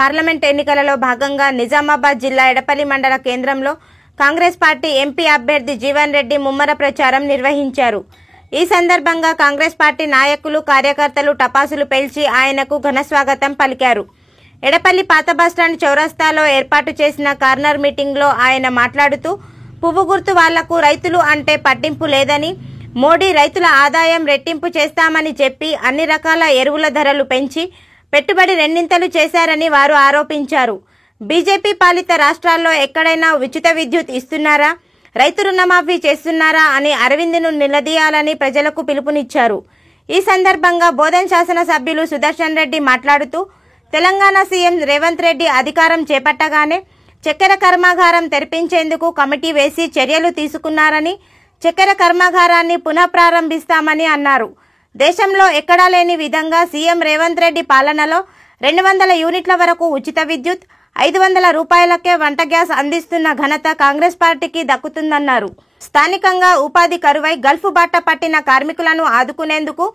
Parliament ఎన్నికలలో భాగంగా నిజామాబాద్ జిల్లా ఎడపల్లి మండల కేంద్రంలో కాంగ్రెస్ పార్టీ ఎంపీ అభ్యర్థి జీవన్ రెడ్డి ముమ్మర ప్రచారం నిర్వహించారు. ఈ సందర్భంగా కాంగ్రెస్ పార్టీ నాయకులు, కార్యకర్తలు టపాసులు పేల్చి ఆయనకు ఘనస్వాగతం పలికారు. ఎడపల్లి పాత బస్టాండ్ చౌరస్తాలో ఏర్పాటు చేసిన కార్నర్ మీటింగ్లో ఆయన మాట్లాడుతూ, పువ్వు గుర్తు వాళ్లకు రైతులు అంటే పట్టింపు లేదని, మోడీ రైతుల ఆదాయం రెట్టింపు చేస్తామని చెప్పి అన్ని రకాల ఎరువుల ధరలు పెంచి పెట్టుబడి రెండింతలు చేశారని వారు ఆరోపించారు. బీజేపీ పాలిత రాష్ట్రాల్లో ఎక్కడైనా ఉచిత విద్యుత్ ఇస్తున్నారా, రైతు రుణమాఫీ చేస్తున్నారా అని అరవింద్ను నిలదీయాలని ప్రజలకు పిలుపునిచ్చారు. ఈ సందర్భంగా బోధన్ శాసనసభ్యులు సుదర్శన్ రెడ్డి మాట్లాడుతూ, తెలంగాణ సీఎం రేవంత్ రెడ్డి అధికారం చేపట్టగానే చక్కెర కర్మాగారం తెరిపించేందుకు కమిటీ వేసి చర్యలు తీసుకున్నారని, చక్కెర కర్మాగారాన్ని పునఃప్రారంభిస్తామని అన్నారు. దేశంలో ఎక్కడా లేని విధంగా సీఎం రేవంత్ రెడ్డి పాలనలో 200 యూనిట్ల వరకు ఉచిత విద్యుత్, 500 రూపాయలకే వంట గ్యాస్ అందిస్తున్న ఘనత కాంగ్రెస్ పార్టీకి దక్కుతుందన్నారు. స్థానికంగా ఉపాధి కరువై గల్ఫ్ బాట పట్టిన కార్మికులను ఆదుకునేందుకు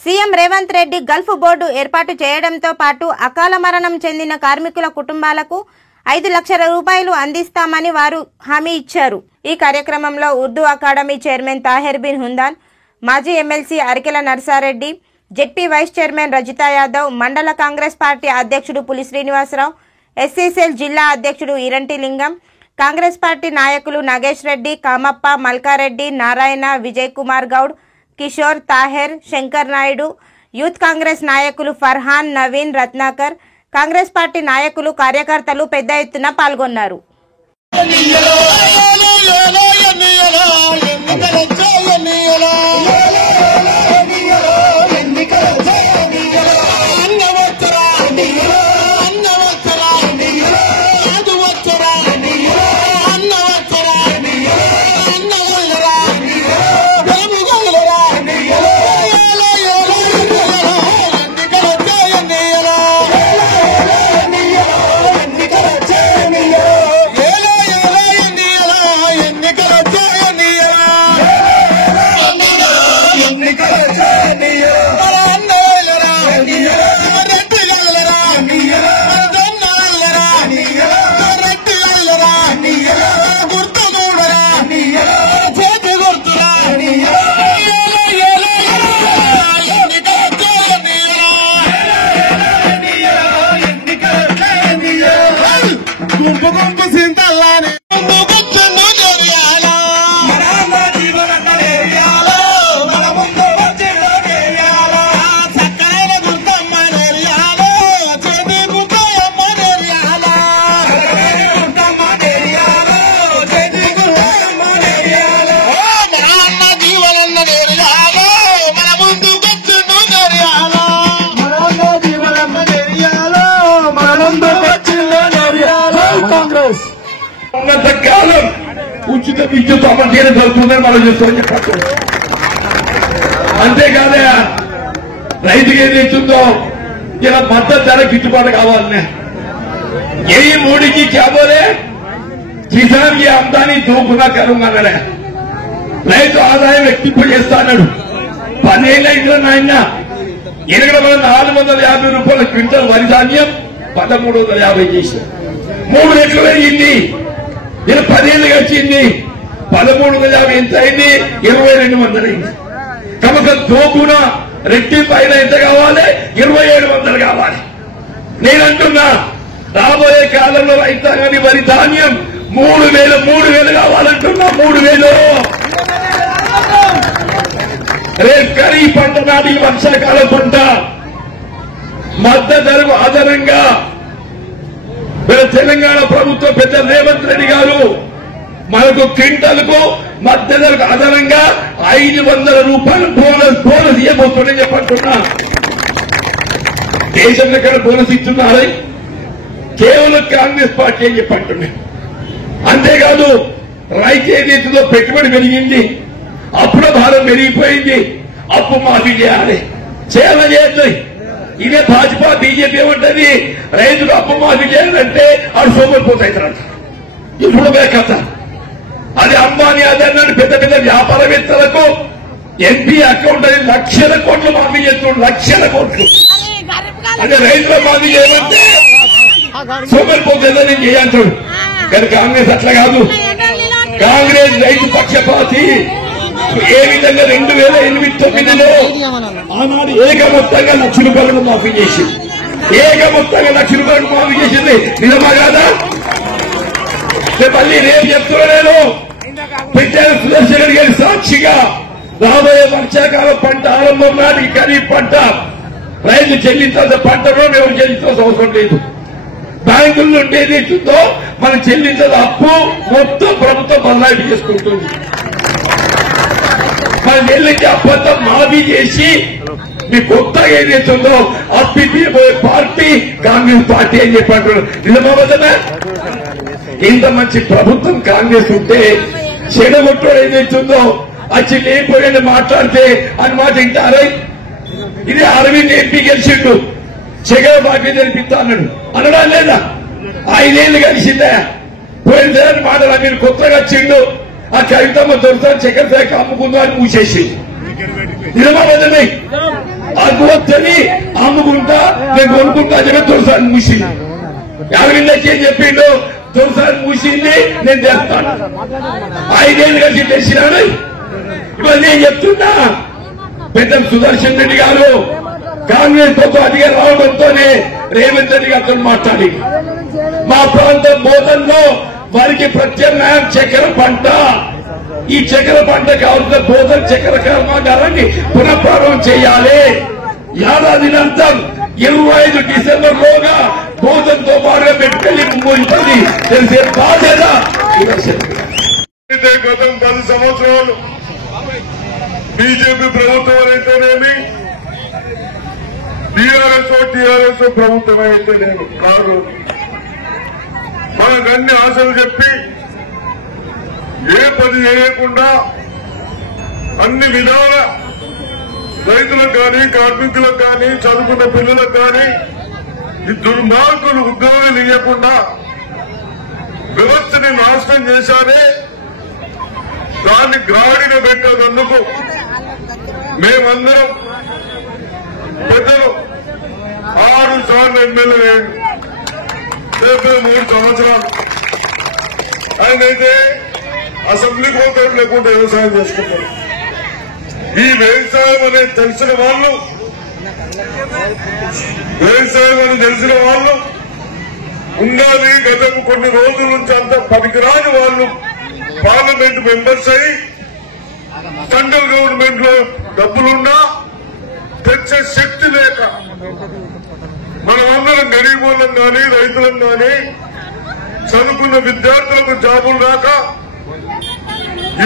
CM Revanth Reddy Gulf board ఏర్పాటు చేయడంతో పాటు అకాల మరణం చెందిన కార్మికుల కుటుంబాలకు 5 లక్షల రూపాయలు అందిస్తామని వారు హామీ ఇచ్చారు. ఈ కార్యక్రమంలో ఉర్దూ అకాడమీ చైర్మన్ తాహెర్ బిన్ హుందాన్, మాజీ MLC Arikela Narsareddy, ZP vice chairman Rajitha Yadav, మండల కాంగ్రెస్ పార్టీ అధ్యక్షుడు పులి శ్రీనివాసరావు, ఎస్సీసెల్ జిల్లా అధ్యక్షుడు ఇరంటి లింగం, కాంగ్రెస్ పార్టీ నాయకులు నాగేష్ రెడ్డి, కామప్ప, మల్కారెడ్డి, నారాయణ, విజయ్ కుమార్ గౌడ్, కిషోర్, తాహెర్, శంకర్ నాయుడు, యూత్ కాంగ్రెస్ నాయకులు ఫర్హాన్, నవీన్, రత్నాకర్, కాంగ్రెస్ పార్టీ నాయకులు, కార్యకర్తలు పెద్ద ఎత్తున పాల్గొన్నారు. ఉన్నంతకాలం ఉచిత విద్యుత్ అమలు చేయడం జరుగుతుందని మనం చేస్తామని చెప్పచ్చు. అంతేకాదయా రైతుకి ఏం చేస్తుందో ఇలా మద్దతు ధర గిట్టుబాటు కావాలనే यही मोदी की क्या बोले, किसान की आमदनी 2 गुना करूंगा अरे రైతు ఆదాయం వ్యక్తింపు చేస్తాడు. 10 ఏళ్ల ఇంట్లో నాయన 450 రూపాయల క్వింటల్ వరి ధాన్యం 1350 చేసి 3 రెట్లు పెరిగింది. ఇలా 10 ఏళ్ళు వచ్చింది. 1350 ఎంత అయింది? 2200 అయింది. కనుక 2 గుణ రెట్టింపు అయినా ఎంత కావాలి? 2700 కావాలి. నేనంటున్నా రాబోయే కాలంలో రైతాంగాన్ని వరి ధాన్యం 3000 కావాలంటున్నా. 3000 రేపు ఖరీఫ్ పంట నాటి వర్షాకాలం పంట మద్దతు ధరకు అదనంగా తెలంగాణ ప్రభుత్వం పెద్ద రేవంత్ రెడ్డి గారు మనకు క్వింటల్కు మద్దతు ధరకు అదనంగా 500 రూపాయలు బోనస్ ఇవ్వబోతుందని చెప్పంటున్నా. దేశంలో ఎక్కడ బోనస్ ఇస్తున్నారే? కేవలం కాంగ్రెస్ పార్టీ అని చెప్పంటున్నా. అంతేకాదు రైతు ఏదైతుందో పెట్టుబడి పెరిగింది, అప్పుల భారం పెరిగిపోయింది, అప్పు మాఫీ చేయాలి. చేయలేదు. ఇదే భాజపా బీజేపీ ఏమంటది? రైతులు అప్పు మాఫీ చేయాలంటే ఆడు సోమరిపోతాయితారంట. ఇప్పుడు కథ అది అంబానీ అదన్నాడు. పెద్ద పెద్ద వ్యాపారవేత్తలకు ఎంపీ అకౌంట్ అని లక్షల కోట్లు మాఫీ చేస్తున్నాడు. లక్షల కోట్లు. అదే రైతుల మాఫీ చేయాలంటే సోమరిపోతుందా నేను చేయంటాడు. కానీ కాంగ్రెస్ అట్లా కాదు. కాంగ్రెస్ రైతు పక్షపాతి. ఏ విధంగా 2008-09లో ఆనాడు ఏకమొత్తంగా ₹1,00,000 మాఫీ చేసి ఏకమొత్తంగా ₹1,00,000 మాఫీ చేసింది నిజమా కాదా? మళ్ళీ రేపు చెప్తున్నా నేను పెట్టారు సుదర్శన్ రెడ్డి గారి సాక్షిగా రాబోయే వర్షాకాలం పంట ఆరంభం నాటికి ఖరీఫ్ పంట రైతు చెల్లించాల్సిన పంటలో మేము చెల్లించాల్సిన అవసరం లేదు. బ్యాంకుల్లో ఏదైతుందో మనం చెల్లించాల్సిన అప్పు మొత్తం ప్రభుత్వం బదలాయింపు చేసుకుంటుంది. మనం చెల్లించే అప్పంతా మాఫీ చేసి మీ కొత్తగా ఏదైతుందో అప్పిపోయే పార్టీ కాంగ్రెస్ పార్టీ అని చెప్పంటున్నారు. నిజమా? ఇంత మంచి ప్రభుత్వం కాంగ్రెస్ ఉంటే చెడగొట్టడం ఏదైతుందో వచ్చి లేకపోయినా మాట్లాడితే అని మాట వింటారా? ఇది అరవింద్ ఎంపీ గెలిచిండు, జగన్ పార్టీ తెలిపిస్తా అన్నాడు. అనడా లేదా? 5 ఏళ్లు కలిసిందా? పోయినసారి మాటలు మీరు కొత్తగా వచ్చిండు. ఆ కవితమ్మ దొరుకుతాను చక్కెర శాఖ అమ్ముకుందా అని మూసేసి నిజమాబద్దమే అద్భుతని అమ్ముకుంటా నేను కొనుక్కుంటా అని చెప్పి దొరుకుతాను మూసింది. అరవింద్ వచ్చి ఏం చెప్పిండు? దొరుకుతాను మూసింది నేను తెస్తాను. 5 ఏళ్లు కలిసి తెచ్చినాడు. ఇవాళ నేను చెప్తున్నా పెద్ద సుదర్శన్ రెడ్డి గారు కాంగ్రెస్ ప్రభుత్వం అధికారం రావడంతోనే రేవంత్ రెడ్డి గారితో మాట్లాడి మా ప్రాంతం బోధనలో వారికి ప్రత్యామ్నాయం చక్కెర పంట. ఈ చక్కెర పంట కావాల్సిన బోధన చక్కెర కర్మాగారాన్ని పునఃప్రారంభం చేయాలి. ఏడాదినంతం 25 డిసెంబర్లోగా బోధనతో పాటుగా పెట్టుకెళ్లి ముందుంటుంది తెలిసే బాధ్యత. గతం 10 సంవత్సరాలు బీజేపీ ప్రభుత్వం అయితేనేమి టీఆర్ఎస్ ప్రభుత్వం అయితేనేమి కాదు మనకన్ని ఆశలు చెప్పి ఏ పని చేయకుండా అన్ని విధాల రైతులకు కానీ కార్మికులకు కానీ చదువుకున్న పిల్లలకు కానీ ఈ దుర్మార్గులు ఉద్యోగాలు ఇవ్వకుండా వ్యవస్థని నాశనం చేశారే. దాన్ని గ్రాడిన పెట్టేందుకు మేమందరం పెద్దలు 6 సార్లు ఎమ్మెల్యే 3 సంవత్సరాలు ఆయనైతే అసెంబ్లీకి పోతాడు, లేకుండా వ్యవసాయం చేసుకుంటారు. ఈ వ్యవసాయం అనేది తెలిసిన వాళ్ళు ఉండాలి. గతం కొన్ని రోజుల నుంచి అంత పనికిరాని వాళ్ళు పార్లమెంట్ మెంబర్స్ అయి సెంట్రల్ గవర్నమెంట్ లో డబ్బులున్నా తెచ్చే శక్తి లేక మనమందరం గరీబులం కానీ రైతులం కానీ చదువుకున్న విద్యార్థులకు జాబులు రాక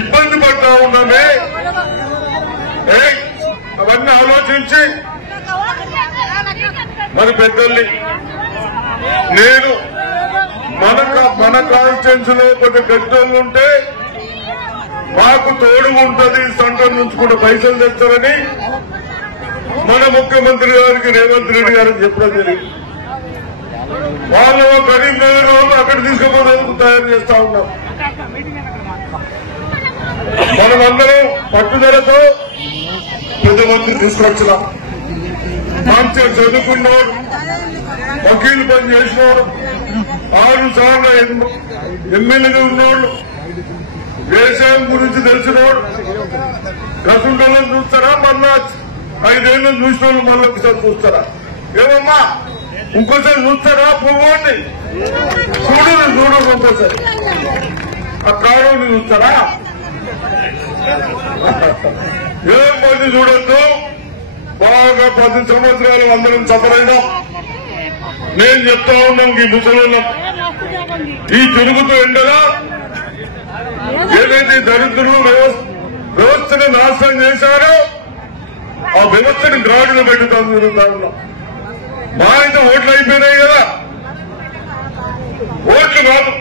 ఇబ్బంది పడతా ఉన్నామే. అవన్నీ ఆలోచించి మన పెద్దల్ని నేను మన కాన్స్టిట్యున్సీలో కొన్ని పెద్దలు ఉంటే మాకు తోడు ఉంటుంది, సెంటర్ నుంచి కూడా పైసలు తెస్తారని మన ముఖ్యమంత్రి గారికి రేవంత్ రెడ్డి గారికి చెప్పడం జరిగింది. వాళ్ళు కరీంనగర్ వాళ్ళు అక్కడ తీసుకుపోయేందుకు తయారు చేస్తా ఉన్నాం. మనమందరం పట్టుదలతో పెద్ద మంత్రి తీసుకొచ్చినాం. మంచిగా చదువుకున్నవాడు, వకీలు పని చేసినవాడు, 6 సార్లు ఎమ్మెల్యేగా ఉన్నవాళ్ళు, వ్యవసాయం గురించి తెలిసినవాడు. గతుండలను చూస్తారా? మళ్ళా 5 ఏళ్ళను చూసిన వాళ్ళు మళ్ళీ ఒకసారి చూస్తారా? ఏమమ్మా ఇంకోసారి చూస్తారా? పోవండి చూడరు ఇంకోసారి ఆ కారుని చూస్తారా? ఏం పని చూడద్దు. బాగా 10 సంవత్సరాలు అందరం సఫరైనాం. నేను చెప్తా ఉన్నాం ఈ ముసలిలో ఈ తిరుగుతూ ఎండలా ఏదైతే దరిద్రులు వ్యవస్థను నాశనం చేశారో ఆ వ్యవస్థని గ్రాడులు పెట్టుతాం జరుగుతా ఉన్నాం. మా అయితే ఓట్లు అయిపోయినాయి కదా, ఓట్లు కాదు